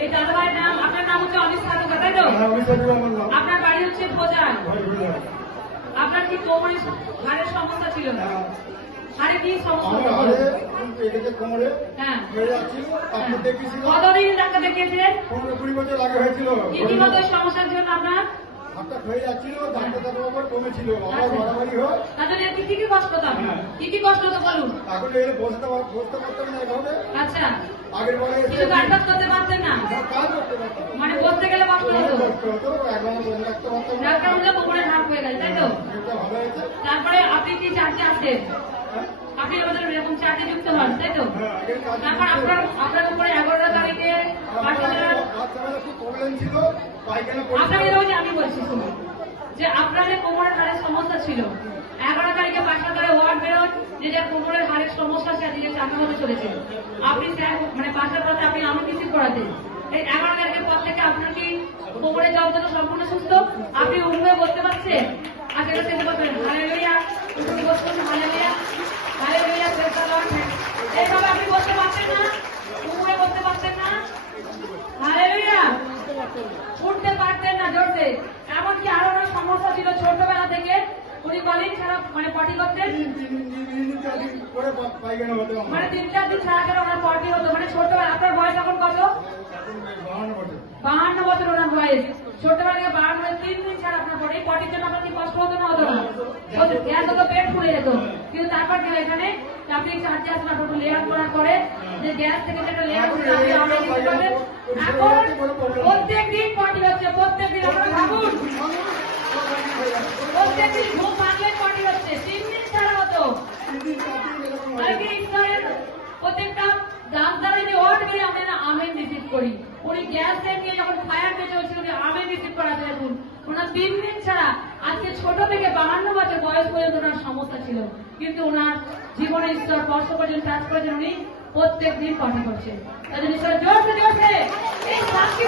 এই দাদা ভাইয়ের নাম, আপনার নাম হচ্ছে অমিত সাধুকা, তাই তো? আপনার বাড়ি হচ্ছে ভোজান। আপনার কি কোমরে ঘাড়ের সমস্যা ছিল? হাড়ে কি সমস্যা? হ্যাঁ। কতদিন ডাক্তার দেখিয়েছিলেন? 15-20 বছর আগে হয়েছিল। কি কি মতো সমস্যার জন্য আপনার হাতটা ক্ষয়ে যাচ্ছিল, ডাক্তার কমেছিল, আবার বাড়াবাড়ি হয়। তাহলে কি কি কষ্ট হতো? কি কি কষ্ট হতো বলুন? এখন বসতে পারতাম না এভাবে। আচ্ছা, আগের পরে কিছু কাজ করতে পারতেন না? কাজ করতে পারতাম, মানে বসতে গেলে কষ্ট হতো? একদম বসে রাখতে পারতাম না। ডাক্তার বলে কোমরে ঘাট হয়ে গেছে, তাই তো? ভালো হয়েছে। তারপরে আপনি কি চার্জে আসেন? আপনি আমাদের এরকম চার্জে যুক্ত হন, তাই তো? তারপর আপনার উপরে 11 তারিখে খুব প্রবলেম ছিল, আপনাকে রোজ আমি বলছি শুনুন, যে আপনাদের কোমরের হাড়ের সমস্যা ছিল। 11 তারিখে পাশাতলায় ওয়ার্ড বেরোন, যে যার কোমরের হাড়ের সমস্যা সে আজকে চাকরি হতে চলেছে। আপনি মানে পাশের পথে আপনি আমি রিসিভ করাতেন। এই 11 তারিখের পর থেকে আপনার কি কোমরের যন্ত্রণা সম্পূর্ণ সুস্থ? আপনি উঠে বসতে পারছেন? আজকে সেটা বলবেন হালেলুয়া, উঠে বসুন, hallelujah, hallelujah, praise the lord. এইভাবে আপনি বসতে পারছেন না? উঠে বসতে পারছেন না? হালেলুয়া, উঠতে পারতেন না জোরতে। এমনকি আরো অনেক সমস্যা ছিল ছোটবেলা থেকে। উনি কলিং ছাড়া মানে পটি করতেন, মানে 3-4 দিন ছাড়া করে ওনার পটি হতো। মানে ছোটবেলা, আপনার বয়স এখন কত? 52 বছর ওনার বয়স। ছোটবেলা থেকে 52 বয়স, 3 দিন ছাড়া আপনার পটি। এই পটির জন্য আপনার কি কষ্ট হতো না? হতো না? গ্যাস হতো, পেট ফুলে যেত। কিন্তু তারপর গেলে এখানে আপনি চার্জে আসলে আপনার লেয়ার করার পরে যে গ্যাস থেকে যেটা লেয়ার করে আপনি দিতে পারবেন। এখন প্রত্যেক দিন পটি হচ্ছে, প্রত্যেক দিন। আপনারা ভাবুন, প্রত্যেক দিন ঘুম ভাঙলে পটি হচ্ছে। 3 দিন ছাড়া হতো। প্রত্যেকটা ডাক্তার আমি ওয়ার্ড গিয়ে আমরা না আমেন রিসিভ করি। উনি গ্যাস নিয়ে যখন ফায়ার পেতে হচ্ছে উনি আমেন রিসিভ করাতে দেখুন। ওনার 3 দিন ছাড়া আজকে ছোট থেকে 52 বছর বয়স পর্যন্ত ওনার সমস্যা ছিল, কিন্তু ওনার জীবনে ঈশ্বর স্পর্শ পর্যন্ত কাজ করেছেন। উনি প্রত্যেক দিন পাঠা করছেন। তাদের ঈশ্বর জোরসে জোরসে এই সাক্ষী